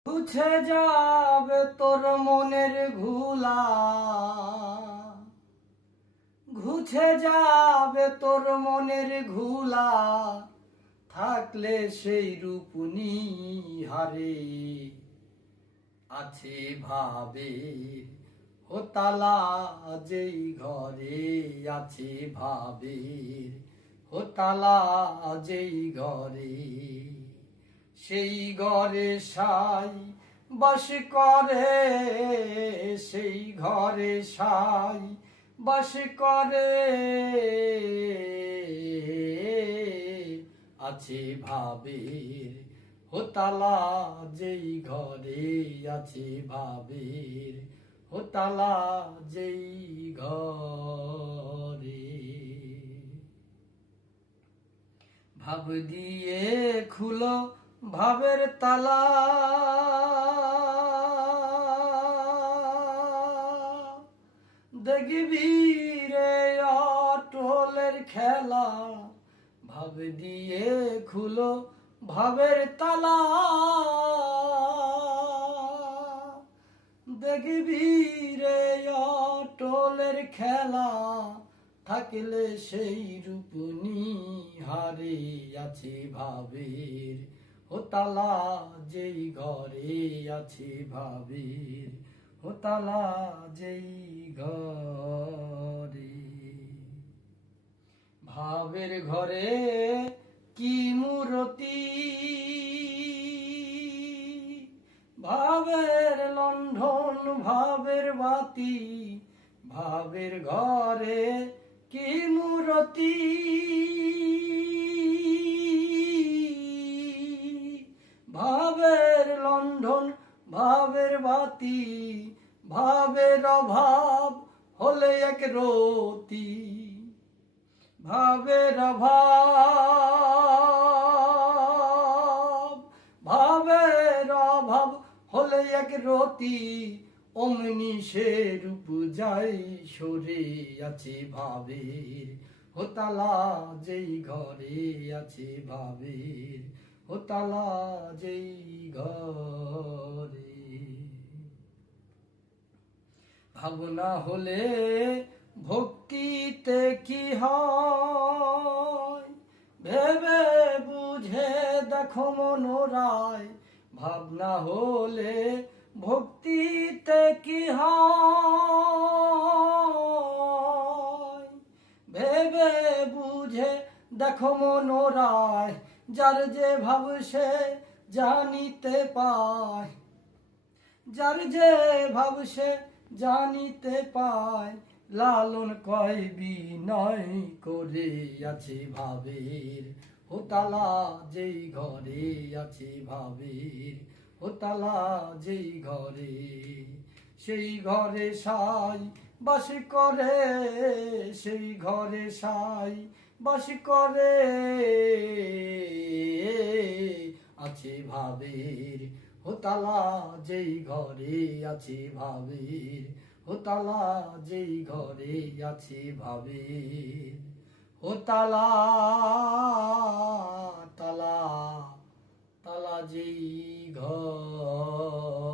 মুছে যাবে তোর মনের ঘুলা, ঘুছে যাবে তোর মনের ঘুলা, থাকলে সেই রূপনি হারে আছে ভাবের হোতালা, যেই ঘরে আছে ভাবের হোতালা, যেই ঘরে সেই ঘরে সাই বাস করে, সেই ঘরে সাই বাস করে, আছে ভাবের হোতালা, যেই ঘরে আছে ভাবের হোতালা, যেই ঘরে। ভাব দিয়ে খুলো ভাবের তালা, দেখবি রে অটলের খেলা। ভাব দিয়ে খুলো ভাবের তালা, দেখবি রে অটলের খেলা, থাকলে সেই রূপনি হারে আছে ভাবের হোতালা, যেই ঘরে আছে ভাবের হোতালা, যেই ঘরে। ভাবের ঘরে কি মূরতি, ভাবের লণ্ঠন ভাবের বাতি, ভাবের ঘরে কি মূরতি, ভাবের লণ্ঠন ভাবের বাতি, ভাবের অভাব হলে এক রতি, ভাবের অভাব, ভাবের অভাব হলে এক রতি, অমনি সে রূপ যাই সরে আছে ভাবের হোতালা, যেই ঘরে আছে ভাবের হোতালা, যেই ঘরে। ভাবনা হলে ভক্তিতে কি হয়, ভেবে বুঝে দেখো মনোরায়। ভাবনা হলে ভক্তিতে কি হয়, ভেবে বুঝে দেখো মনোরায়। যার যে ভাব সে জানিতে পায়, যার যে ভাব সে জানিতে পায়। লালন কয় বিনয় করে আছে ভাবের হোতালা, যেই ঘরে আছে ভাবের হোতালা, যেই ঘরে সেই ঘরে সাই বাস করে, সেই ঘরে সাই বাস করে, আছে ভাবের হোতালা, যেই ঘরে আছে ভাবের হোতালা, যেই ঘরে আছে ভাবের হোতালা, তালা তালা, যেই ঘর।